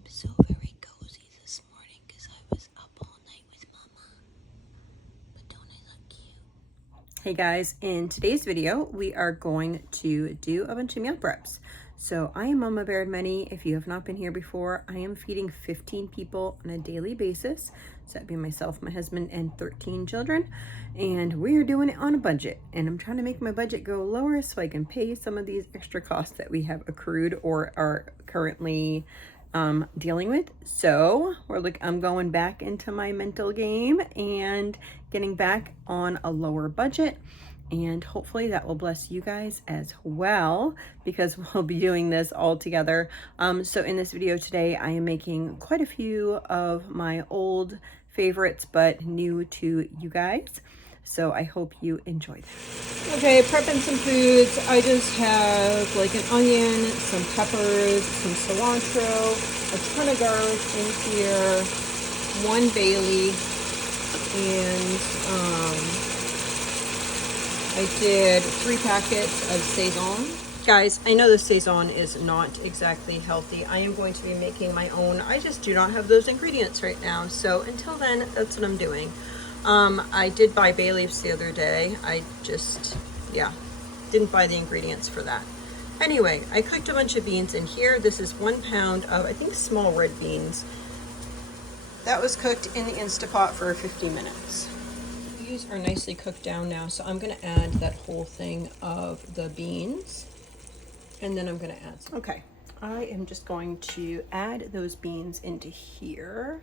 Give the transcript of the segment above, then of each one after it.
I'm so very cozy this morning because I was up all night with Mama. But don't I look cute? Hey guys, in today's video, we are going to do a bunch of meal preps. So I am Mama Bear Many. If you have not been here before, I am feeding 15 people on a daily basis. So that'd be myself, my husband, and 13 children. And we're doing it on a budget. And I'm trying to make my budget go lower so I can pay some of these extra costs that we have accrued or are currently dealing with. So I'm going back into my mental game and getting back on a lower budget, and hopefully that will bless you guys as well because we'll be doing this all together. So in this video today, I am making quite a few of my old favorites but new to you guys. So I hope you enjoy this. Okay, prepping some foods. I just have like an onion, some peppers, some cilantro, a ton of garlic in here, one bay leaf, and I did 3 packets of Saison. Guys, I know the Saison is not exactly healthy. I am going to be making my own. I just do not have those ingredients right now. So until then, that's what I'm doing. I did buy bay leaves the other day. I just, didn't buy the ingredients for that. Anyway, I cooked a bunch of beans in here. This is 1 pound of, I think, small red beans. That was cooked in the Instapot for 50 minutes. These are nicely cooked down now, so I'm going to add that whole thing of the beans, and then I'm going to add some. Okay, I am just going to add those beans into here.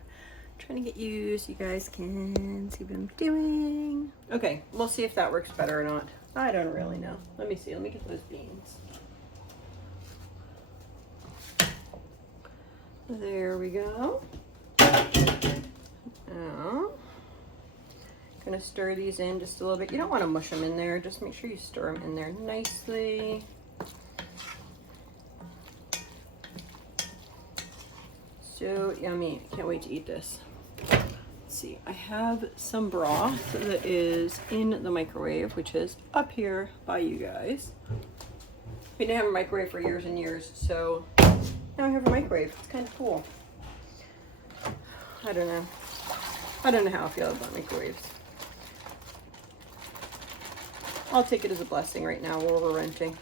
I'm trying to get you so you guys can see what I'm doing. Okay, we'll see if that works better or not. I don't really know. Let me see. Let me get those beans. There we go. Now, gonna stir these in just a little bit. You don't want to mush them in there. Just make sure you stir them in there nicely. So yummy. Can't wait to eat this. Let's see. I have some broth that is in the microwave, which is up here by you guys. We didn't have a microwave for years and years, so now I have a microwave. It's kind of cool. I don't know. I don't know how I feel about microwaves. I'll take it as a blessing right now while we're renting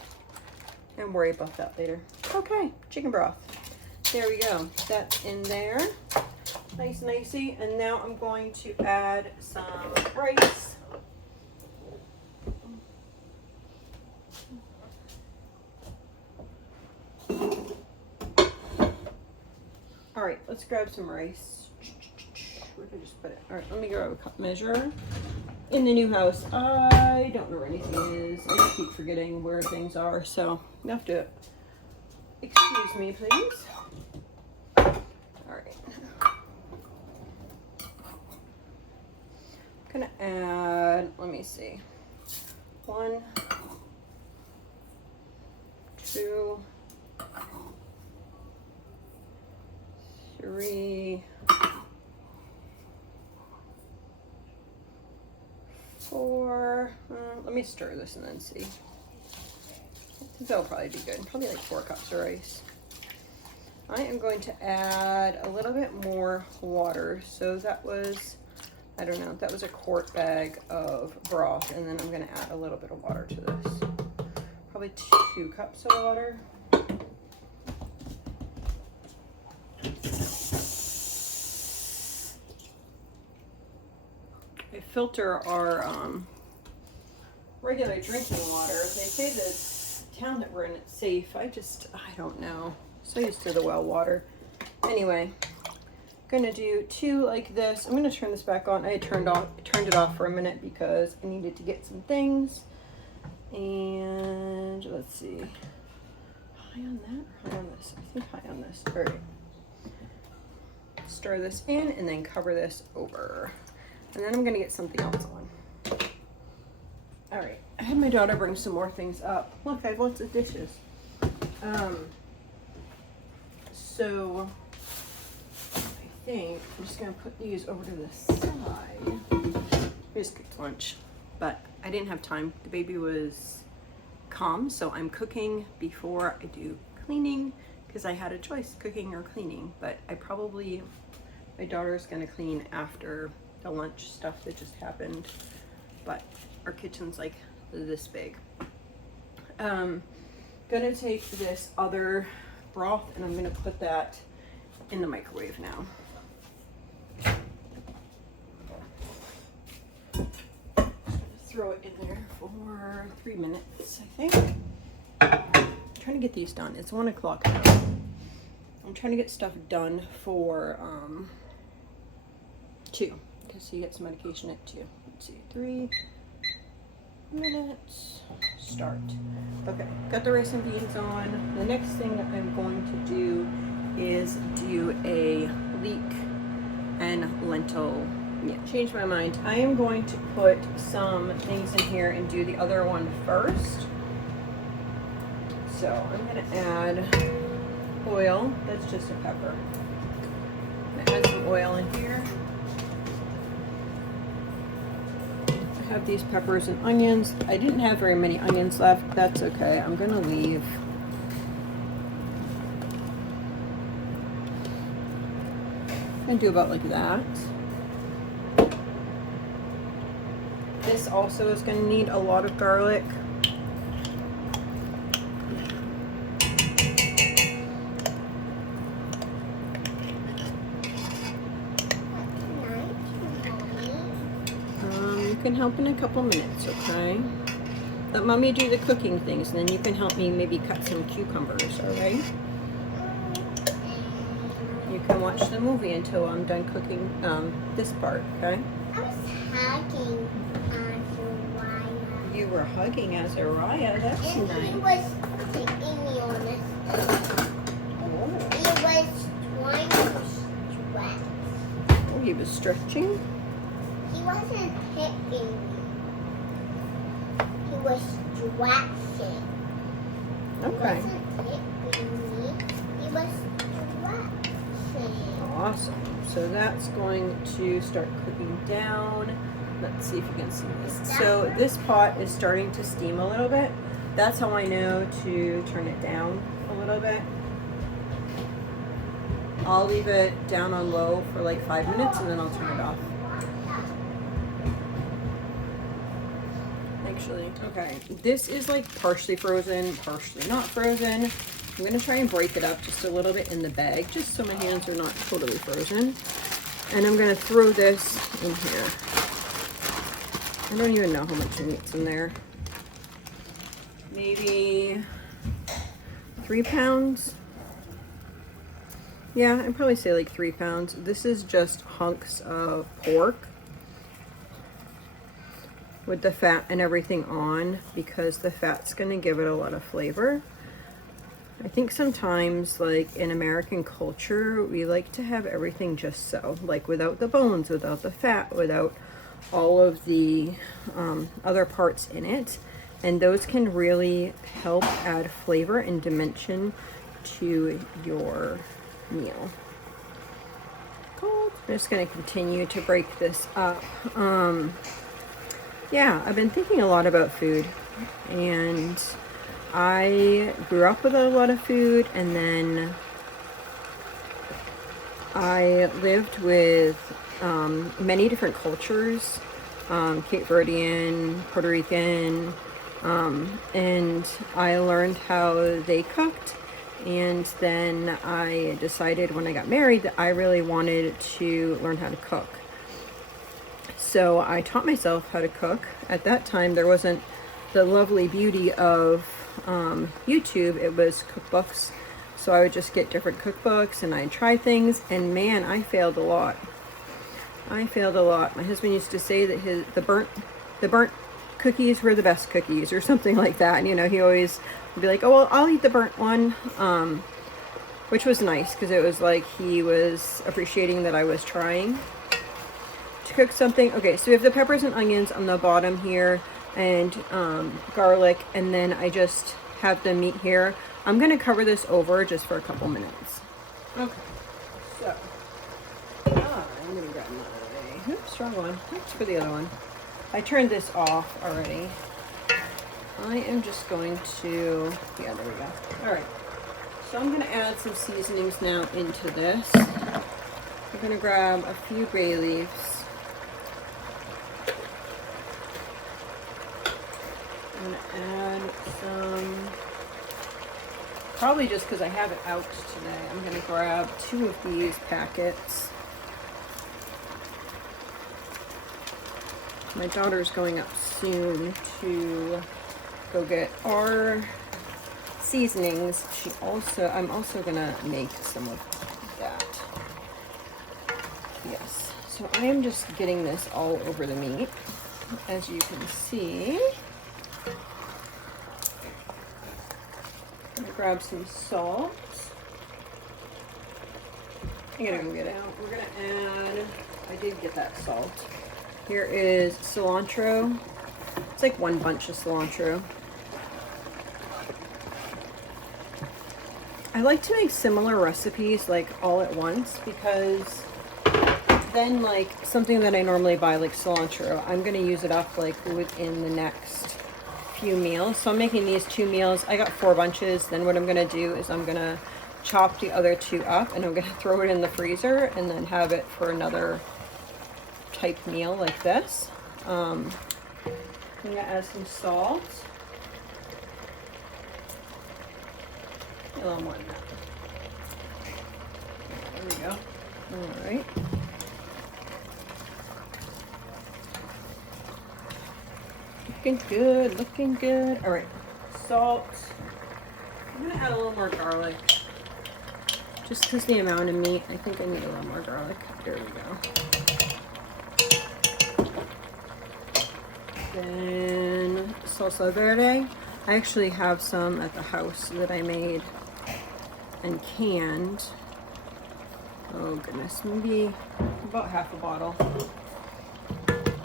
and worry about that later. Okay, chicken broth. There we go. That's in there. Nice and nicey. And now I'm going to add some rice. All right, let's grab some rice. Where did I just put it? All right, let me grab a cup measure. In the new house, I don't know where anything is. I just keep forgetting where things are, so you have to excuse me, please. All right. I'm gonna add, let me see, 1, 2, 3, 4. Let me stir this and then see. I think that'll probably be good. Probably like 4 cups of rice. I am going to add a little bit more water. So that was, I don't know, that was a quart bag of broth, and then I'm going to add a little bit of water to this. Probably 2 cups of water. I filter our regular drinking water. They say this town that we're in is safe. I don't know. So used to the well water. Anyway, gonna do 2 like this. I'm gonna turn this back on. I turned it off for a minute because I needed to get some things. And let's see. High on that or high on this? I think high on this. All right. Stir this in and then cover this over. And then I'm gonna get something else on. All right, I had my daughter bring some more things up. Look, I have lots of dishes. So I think I'm just gonna put these over to the side. I just cooked lunch, but I didn't have time. The baby was calm, so I'm cooking before I do cleaning because I had a choice, cooking or cleaning, but my daughter's gonna clean after the lunch stuff that just happened, but our kitchen's like this big. Gonna take this other broth and I'm gonna put that in the microwave now. Throw it in there for 3 minutes, I think. I'm trying to get these done. It's 1 o'clock now. I'm trying to get stuff done for 2, because he gets medication at 2. Let's see, 3 minutes, start. Okay, got the rice and beans on. The next thing that I'm going to do is do a leek and lentil. Yeah, changed my mind. I am going to put some things in here and do the other one first. So I'm gonna add oil. That's just a pepper. I'm gonna add some oil in here. I have these peppers and onions. I didn't have very many onions left. That's okay. I'm gonna leave. I'm gonna do about like that. This also is going to need a lot of garlic. You can help in a couple minutes, okay? Let mommy do the cooking things, and then you can help me maybe cut some cucumbers, all right? You can watch the movie until I'm done cooking this part, okay? I was hugging Azariah. You were hugging Azariah. That's and nice. He was taking me on this. Oh. He was trying to stretch. Oh, he was stretching? He wasn't hitting me. He was stretching. Okay. He wasn't hitting me. He was stretching. Awesome. So that's going to start cooking down. Let's see if you can see this. So this pot is starting to steam a little bit. That's how I know to turn it down a little bit. I'll leave it down on low for like 5 minutes and then I'll turn it off. Actually, okay, this is like partially frozen, partially not frozen. I'm gonna try and break it up just a little bit in the bag, just so my hands are not totally frozen. And I'm gonna throw this in here. I don't even know how much meat's in there. Maybe 3 pounds. Yeah, I'd probably say like 3 pounds. This is just hunks of pork with the fat and everything on, because the fat's gonna give it a lot of flavor. I think sometimes, like in American culture, we like to have everything just so, like without the bones, without the fat, without all of the other parts in it. And those can really help add flavor and dimension to your meal. Cool. I'm just gonna continue to break this up. Yeah, I've been thinking a lot about food, and I grew up with a lot of food, and then I lived with many different cultures, Cape Verdean, Puerto Rican, and I learned how they cooked, and then I decided when I got married that I really wanted to learn how to cook. So I taught myself how to cook. At that time, there wasn't the lovely beauty of YouTube. It was cookbooks. So I would just get different cookbooks and I'd try things, and man, I failed a lot. My husband used to say that the burnt cookies were the best cookies, or something like that. And, you know, he always would be like, oh, well, I'll eat the burnt one, which was nice, because it was like he was appreciating that I was trying to cook something. Okay, so we have the peppers and onions on the bottom here, and garlic, and then I just have the meat here. I'm gonna cover this over just for a couple minutes. Okay, so I'm gonna grab my, oops, wrong one. Oops, for the other one. I turned this off already. I am just going to, yeah, there we go. All right, So I'm gonna add some seasonings now into this. I'm gonna grab a few bay leaves. I'm gonna add some, probably just because I have it out today, I'm gonna grab 2 of these packets. My daughter's going up soon to go get our seasonings. I'm also gonna make some of that. Yes, so I am just getting this all over the meat, as you can see. I'm gonna grab some salt. I gotta go get it. Now we're gonna add, I did get that salt. Here is cilantro. It's like 1 bunch of cilantro. I like to make similar recipes like all at once, because then like something that I normally buy like cilantro, I'm gonna use it up like within the next few meals. So I'm making these 2 meals. I got 4 bunches. Then what I'm gonna do is I'm gonna chop the other 2 up and I'm gonna throw it in the freezer and then have it for another type meal like this. I'm gonna add some salt. A little more than that. There we go. All right. Looking good, looking good. All right, salt. I'm gonna add a little more garlic. Just because the amount of meat, I think I need a little more garlic. There we go. Then salsa verde. I actually have some at the house that I made and canned. Oh goodness, maybe about half a bottle.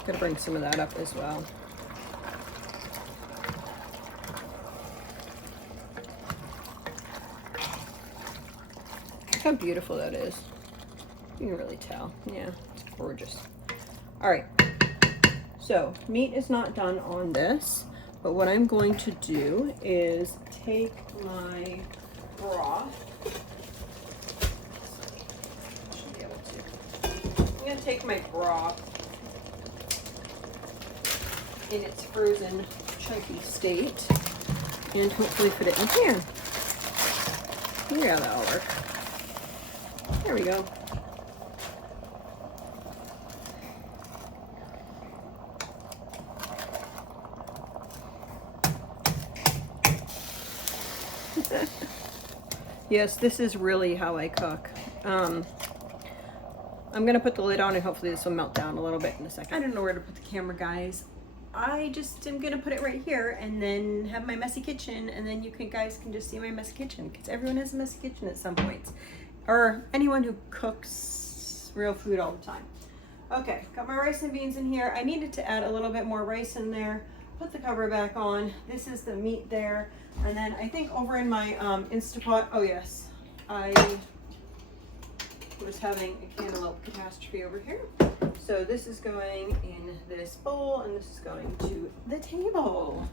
Gotta bring some of that up as well. Look how beautiful that is. You can really tell. Yeah, it's gorgeous. All right, so meat is not done on this, but what I'm going to do is take my broth. Should be able to. I'm gonna take my broth in its frozen chunky state and hopefully put it in here. Yeah, that'll work. There we go. Yes, this is really how I cook. I'm gonna put the lid on and hopefully this will melt down a little bit in a second. I don't know where to put the camera, guys. I just am gonna put it right here and then have my messy kitchen, and then you guys can just see my messy kitchen, because everyone has a messy kitchen at some point, or anyone who cooks real food all the time. Okay, got my rice and beans in here. I needed to add a little bit more rice in there. Put the cover back on. This is the meat there. And then I think over in my Instapot, oh yes, I was having a cantaloupe catastrophe over here. So this is going in this bowl and this is going to the table.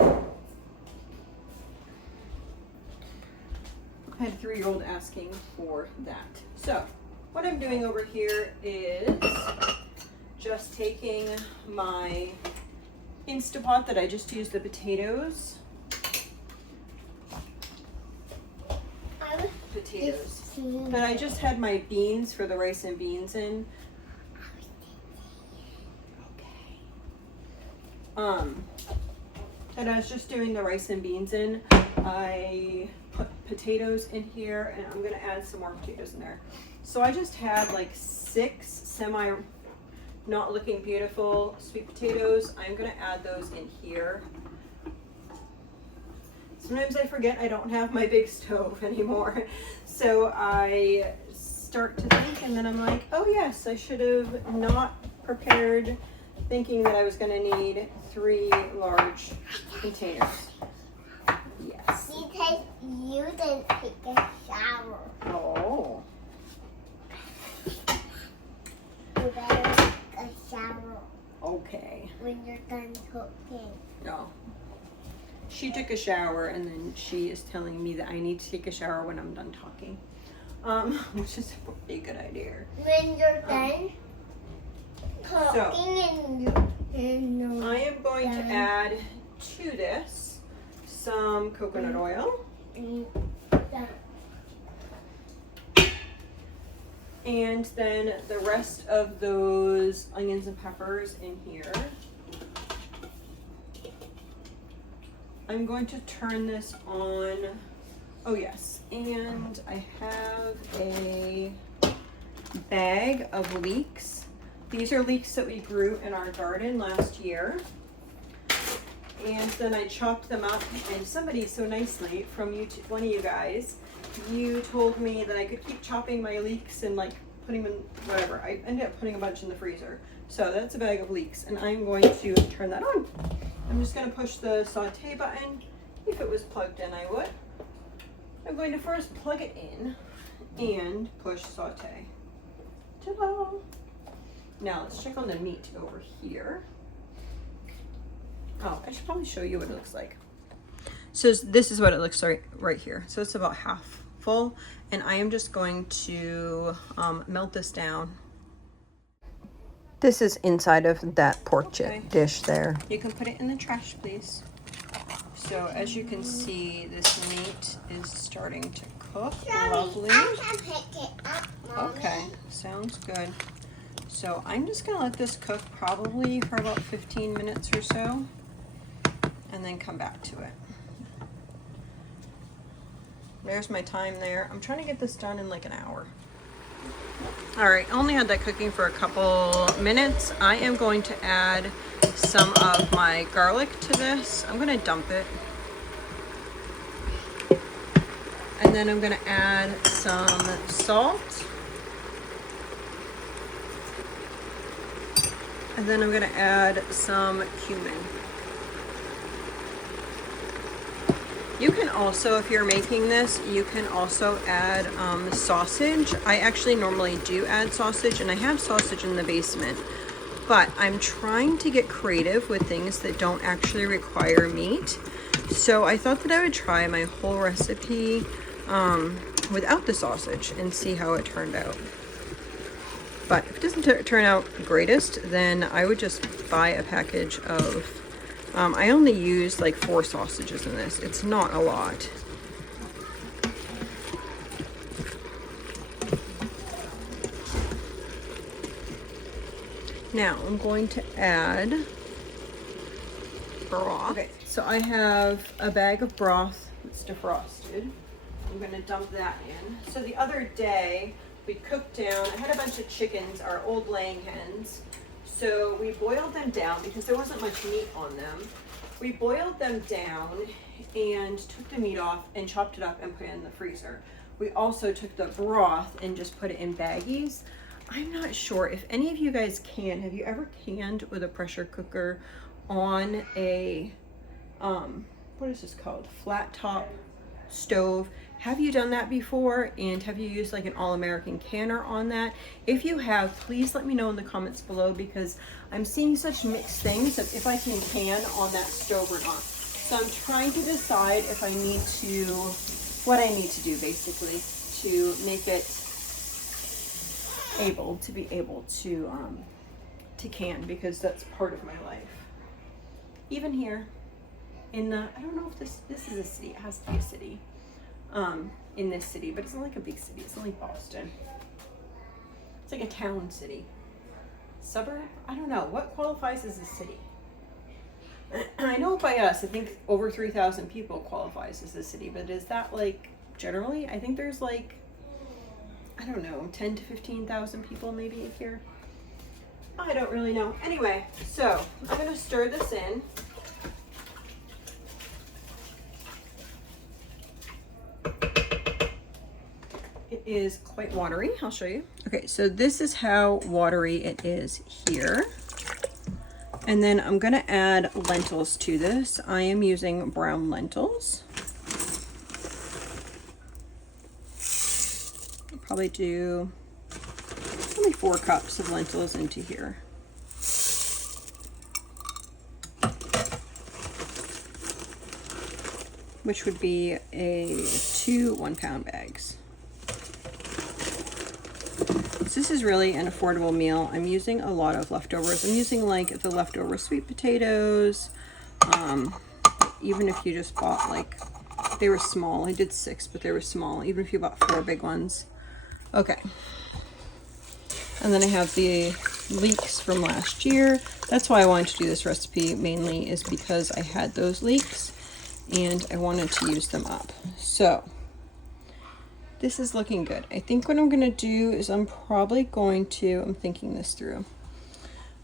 I had a 3-year-old asking for that. So what I'm doing over here is just taking my Instapot that I just used the potatoes. And I just had my beans for the rice and beans in. Okay. And I was just doing the rice and beans in. I put potatoes in here and I'm gonna add some more potatoes in there. So I just had like 6 semi not looking beautiful sweet potatoes. I'm gonna add those in here. Sometimes I forget I don't have my big stove anymore. So I start to think and then I'm like, oh yes, I should have not prepared thinking that I was gonna need 3 large containers. Yes. You didn't take a shower. Oh. You better take a shower. Okay. When you're done cooking. No. she took a shower, and then she is telling me that I need to take a shower when I'm done talking, which is a pretty good idea. When you're done talking and I am going to add to this some coconut oil. And then the rest of those onions and peppers in here. I'm going to turn this on. Oh yes, and I have a bag of leeks. These are leeks that we grew in our garden last year. And then I chopped them up, and somebody so nicely from you, one of you guys, you told me that I could keep chopping my leeks and like putting them in whatever. I ended up putting a bunch in the freezer. So that's a bag of leeks, and I'm going to turn that on. I'm just going to push the saute button. If it was plugged in, I would. I'm going to first plug it in and push saute. Ta-da! Now let's check on the meat over here. Oh, I should probably show you what it looks like. So this is what it looks like right here. So it's about half full, and I am just going to melt this down. This is inside of that pork chip dish there. You can put it in the trash, please. So as you can see, this meat is starting to cook. Lovely. I can pick it up, Mommy. Okay, sounds good. So I'm just gonna let this cook probably for about 15 minutes or so, and then come back to it. There's my time there. I'm trying to get this done in like an hour. All right, I only had that cooking for a couple minutes. I am going to add some of my garlic to this. I'm gonna dump it. And then I'm gonna add some salt. And then I'm gonna add some cumin. You can also, if you're making this, you can also add sausage. I actually normally do add sausage, and I have sausage in the basement, but I'm trying to get creative with things that don't actually require meat. So I thought that I would try my whole recipe without the sausage and see how it turned out. But if it doesn't turn out greatest, then I would just buy a package of I only used like 4 sausages in this. It's not a lot. Now I'm going to add broth. Okay, so I have a bag of broth that's defrosted. I'm going to dump that in. So the other day we cooked down, I had a bunch of chickens, our old laying hens. So we boiled them down because there wasn't much meat on them. We boiled them down and took the meat off and chopped it up and put it in the freezer. We also took the broth and just put it in baggies. I'm not sure if any of you guys can. Have you ever canned with a pressure cooker on a, what is this called? Flat top stove? Have you done that before, and have you used like an all-American canner on that? If you have, please let me know in the comments below, because I'm seeing such mixed things of if I can on that stove or not. So I'm trying to decide if I need to, what I need to do basically to make it able to can, because that's part of my life. Even here in the, I don't know if this is a city, it has to be a city. In this city, but it's not like a big city. It's not like Boston. It's like a town city. Suburb? I don't know. What qualifies as a city? I know by us, I think over 3,000 people qualifies as a city, but is that like generally? I think there's like, I don't know, 10 to 15,000 people maybe here. I don't really know. Anyway, so I'm going to stir this in. It is quite watery. I'll show you. Okay, so this is how watery it is here. And then I'm going to add lentils to this. I am using brown lentils. I'll probably do only 4 cups of lentils into here. which would be two 1-pound bags. So this is really an affordable meal. I'm using a lot of leftovers. I'm using like the leftover sweet potatoes. Even if you just bought like, they were small. I did 6, but they were small. Even if you bought 4 big ones. Okay. And then I have the leeks from last year. That's why I wanted to do this recipe mainly, is because I had those leeks and I wanted to use them up. So this is looking good. I think what I'm gonna do is I'm thinking this through.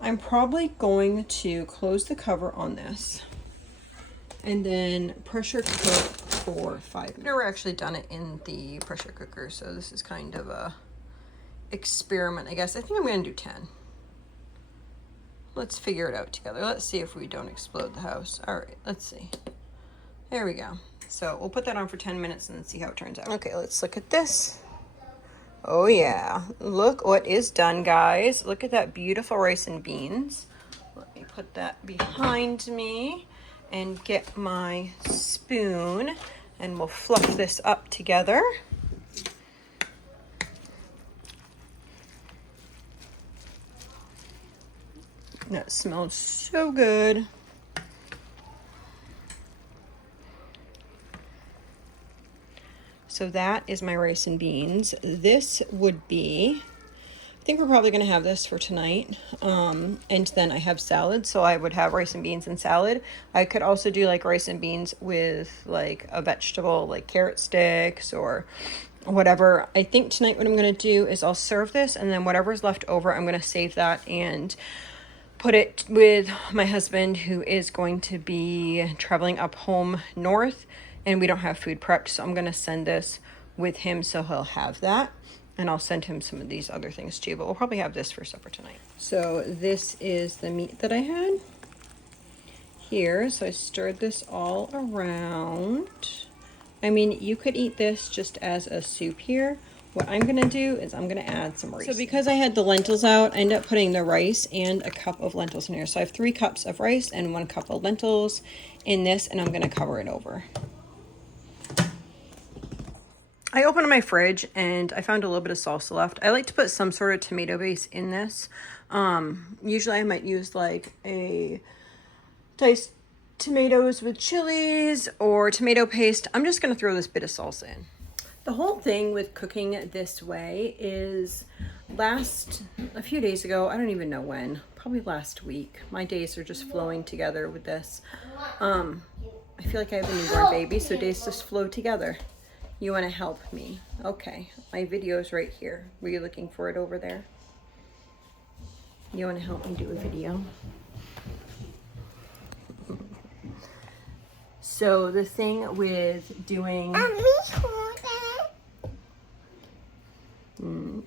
I'm probably going to close the cover on this and then pressure cook for 5 minutes. I've never actually done it in the pressure cooker, so this is kind of a experiment, I guess. I think I'm gonna do 10. Let's figure it out together. Let's see if we don't explode the house. All right, let's see. There we go. So we'll put that on for 10 minutes and then see how it turns out. Okay, let's look at this. Oh yeah, look what is done, guys. Look at that beautiful rice and beans. Let me put that behind me and get my spoon and we'll fluff this up together. That smells so good. So that is my rice and beans. This would be, I think we're probably gonna have this for tonight. And then I have salad, so I would have rice and beans and salad. I could also do like rice and beans with like a vegetable, like carrot sticks or whatever. I think tonight what I'm gonna do is I'll serve this, and then whatever's left over, I'm gonna save that and put it with my husband, who is going to be traveling up home north, and we don't have food prepped, so I'm gonna send this with him so he'll have that, and I'll send him some of these other things too, but we'll probably have this for supper tonight. So this is the meat that I had here. So I stirred this all around. I mean, you could eat this just as a soup here. What I'm gonna do is I'm gonna add some rice. So because I had the lentils out, I ended up putting the rice and a cup of lentils in here. So I have 3 cups of rice and 1 cup of lentils in this, and I'm gonna cover it over. I opened my fridge and I found a little bit of salsa left. I like to put some sort of tomato base in this. Usually I might use like a diced tomatoes with chilies or tomato paste. I'm just gonna throw this bit of salsa in. The whole thing with cooking this way is a few days ago, I don't even know when, probably last week. My days are just flowing together with this. I feel like I have a newborn baby, so days just flow together. You want to help me? Okay, my video's right here. Were you looking for it over there? You want to help me do a video? So the thing with doing...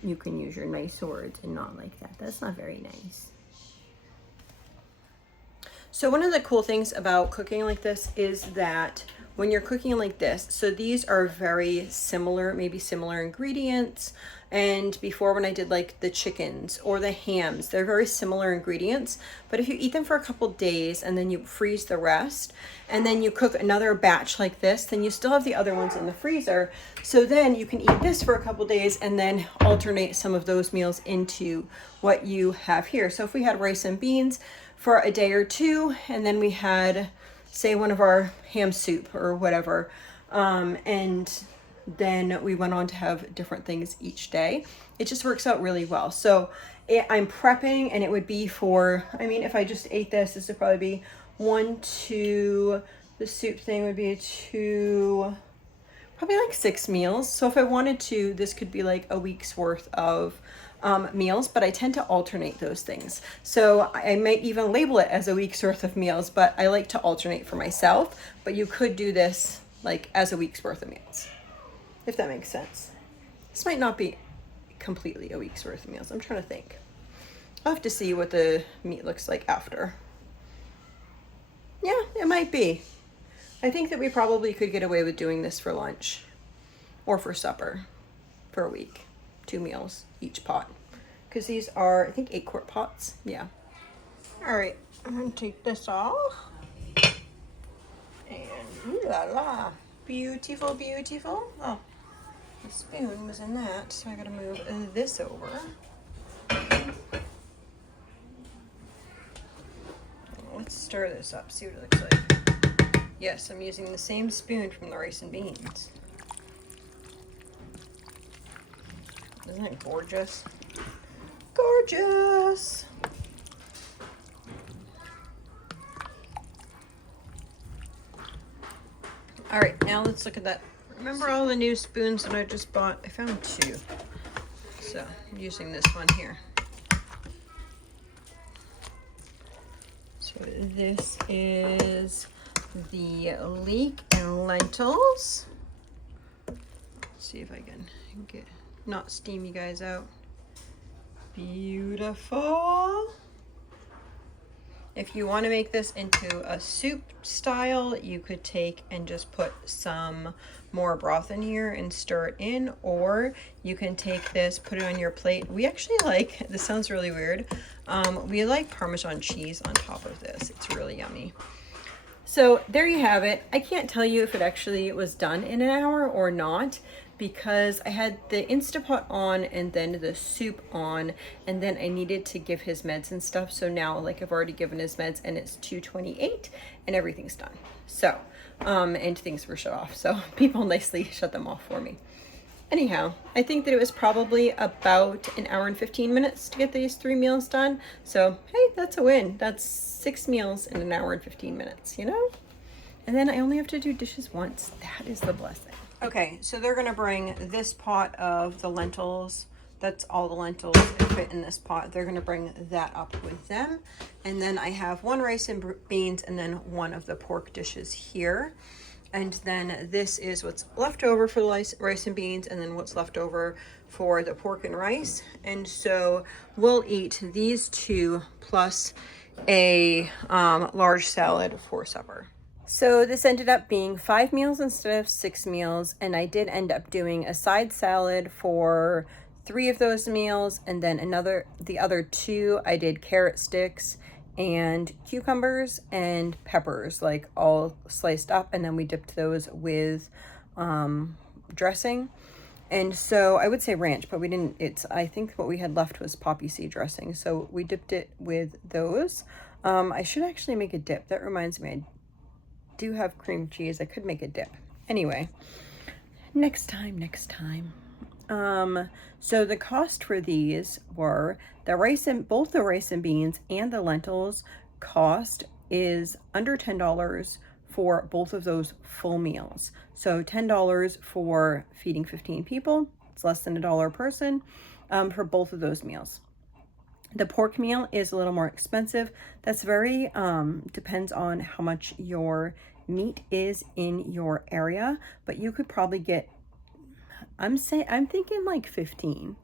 you can use your nice words and not like that. That's not very nice. So one of the cool things about cooking like this is that when you're cooking like this, so these are very similar, maybe similar ingredients. And before, when I did like the chickens or the hams, they're very similar ingredients. But if you eat them for a couple days and then you freeze the rest, and then you cook another batch like this, then you still have the other ones in the freezer. So then you can eat this for a couple days and then alternate some of those meals into what you have here. So if we had rice and beans for a day or two, and then we had, say, one of our ham soup or whatever, and then we went on to have different things each day. It just works out really well. So I'm prepping, and it would be for, I mean, if I just ate this would probably be 1, 2, the soup thing would be 2, probably like 6 meals. So if I wanted to, this could be like a week's worth of meals, but I tend to alternate those things. So I might even label it as a week's worth of meals, but I like to alternate for myself. But you could do this like as a week's worth of meals, if that makes sense. This might not be completely a week's worth of meals. I'm trying to think. I'll have to see what the meat looks like after. Yeah, it might be. I think that we probably could get away with doing this for lunch or for supper for a week. 2 meals each pot. Because these are, I think, 8-quart pots. Yeah. All right, I'm gonna take this off. And ooh la la. Beautiful, beautiful. Oh, the spoon was in that, so I gotta move this over. Let's stir this up, see what it looks like. Yes, I'm using the same spoon from the rice and beans. Isn't it gorgeous? Gorgeous! All right, now let's look at that. Remember all the new spoons that I just bought? I found 2. So I'm using this one here. So this is the leek and lentils. Let's see if I can get not steam you guys out. Beautiful. If you want to make this into a soup style, you could take and just put some more broth in here and stir it in, or you can take this, put it on your plate. We actually like, this sounds really weird, we like Parmesan cheese on top of this. It's really yummy. So there you have it. I can't tell you if it actually was done in an hour or not, because I had the Instapot on and then the soup on, and then I needed to give his meds and stuff. So now, like, I've already given his meds and it's 2:28 and everything's done. So, and things were shut off. So people nicely shut them off for me. Anyhow, I think that it was probably about an hour and 15 minutes to get these 3 meals done. So, hey, that's a win. That's 6 meals in an hour and 15 minutes, you know? And then I only have to do dishes once. That is the blessing. Okay, so they're gonna bring this pot of the lentils. That's all the lentils that fit in this pot. They're gonna bring that up with them. And then I have 1 rice and beans and then 1 of the pork dishes here. And then this is what's left over for the rice and beans, and then what's left over for the pork and rice. And so we'll eat these 2 plus a large salad for supper. So this ended up being 5 meals instead of 6 meals, and I did end up doing a side salad for 3 of those meals, and then the other 2 I did carrot sticks and cucumbers and peppers, like all sliced up, and then we dipped those with dressing. And so I would say ranch, but we didn't. I think what we had left was poppy seed dressing, so we dipped it with those. I should actually make a dip. That reminds me, I do have cream cheese. I could make a dip. Anyway, next time. So the cost for these were both the rice and beans and the lentils cost is under $10 for both of those full meals. So $10 for feeding 15 people. It's less than $1 a person for both of those meals. The pork meal is a little more expensive. That's very, depends on how much your meat is in your area, but you could probably get, I'm thinking like 15,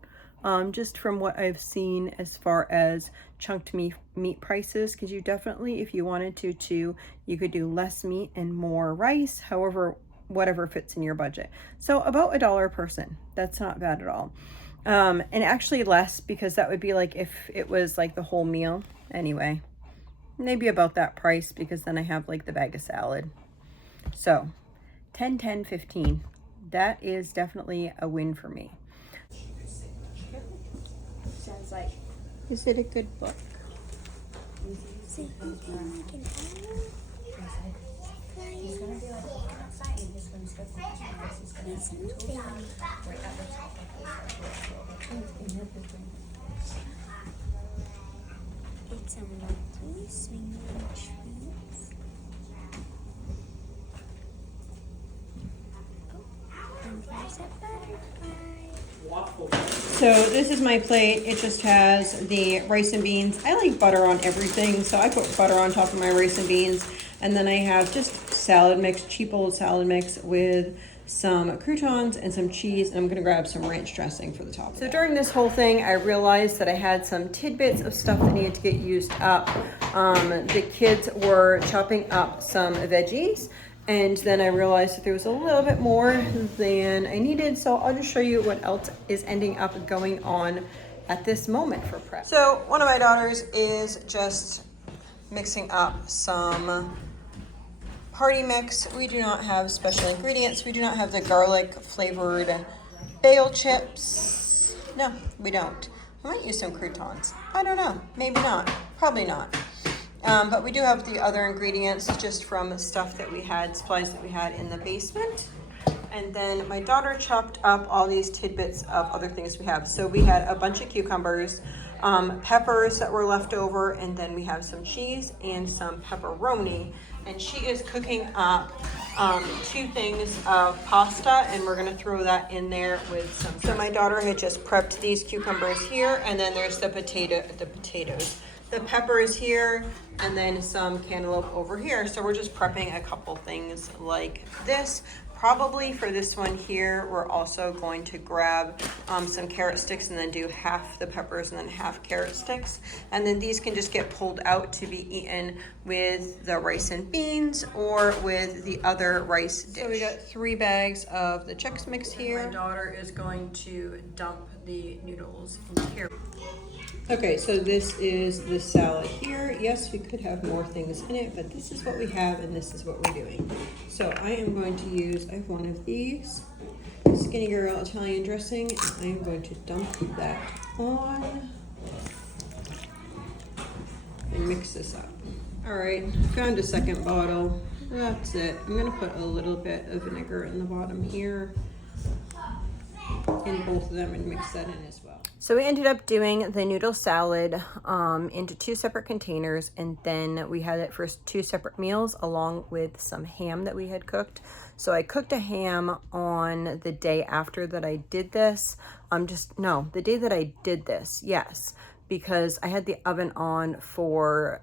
just from what I've seen as far as chunked meat prices, because you definitely, if you wanted to, you could do less meat and more rice, however, whatever fits in your budget. So about $1 a person. That's not bad at all. And actually less, because that would be like if it was like the whole meal. Anyway, maybe about that price, because then I have like the bag of salad. So 10, 10, 15. That is definitely a win for me. Sounds like. Is it a good book? It's a monkey swinging trees. And there's a butterfly. So this is my plate. It just has the rice and beans. I like butter on everything, so I put butter on top of my rice and beans. And then I have just salad mix, cheap old salad mix with some croutons and some cheese, and I'm gonna grab some ranch dressing for the top. So during this whole thing, I realized that I had some tidbits of stuff that needed to get used up. The kids were chopping up some veggies, and then I realized that there was a little bit more than I needed, so I'll just show you what else is ending up going on at this moment for prep. So one of my daughters is just mixing up some party mix. We do not have special ingredients. We do not have the garlic flavored bagel chips. No, we don't. I might use some croutons. I don't know. Maybe not. Probably not. But we do have the other ingredients just from stuff that we had, supplies that we had in the basement. And then my daughter chopped up all these tidbits of other things we have. So we had a bunch of cucumbers, peppers that were left over, and then we have some cheese and some pepperoni. And she is cooking up 2 things of pasta, and we're gonna throw that in there with some. So my daughter had just prepped these cucumbers here, and then there's the potatoes. The peppers here, and then some cantaloupe over here. So we're just prepping a couple things like this. Probably for this one here, we're also going to grab some carrot sticks and then do half the peppers and then half carrot sticks. And then these can just get pulled out to be eaten with the rice and beans or with the other rice dish. So we got 3 bags of the Chex Mix here. My daughter is going to dump the noodles in here. Okay, so this is the salad here. Yes, we could have more things in it, but this is what we have and this is what we're doing. So I am going to use, I have one of these Skinny Girl Italian dressing, and I am going to dump that on and mix this up. All right, found a second bottle. That's it. I'm gonna put a little bit of vinegar in the bottom here in both of them and mix that in as well. So we ended up doing the noodle salad into 2 separate containers, and then we had it for 2 separate meals along with some ham that we had cooked. So I cooked a ham on the day after that I did this. The day that I did this, yes, because I had the oven on for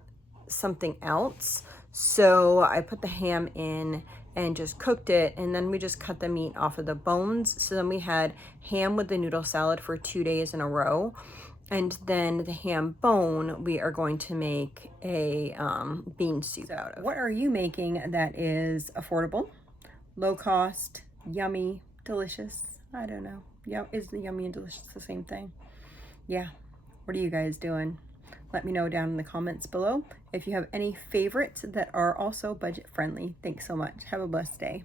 something else. So I put the ham in and just cooked it, and then we just cut the meat off of the bones. So then we had ham with the noodle salad for 2 days in a row, and then the ham bone we are going to make a bean soup out of. What are you making that is affordable, low cost, yummy, delicious? I don't know. Yeah, is the yummy and delicious the same thing? Yeah. What are you guys doing? Let me know down in the comments below if you have any favorites that are also budget friendly. Thanks so much. Have a blessed day.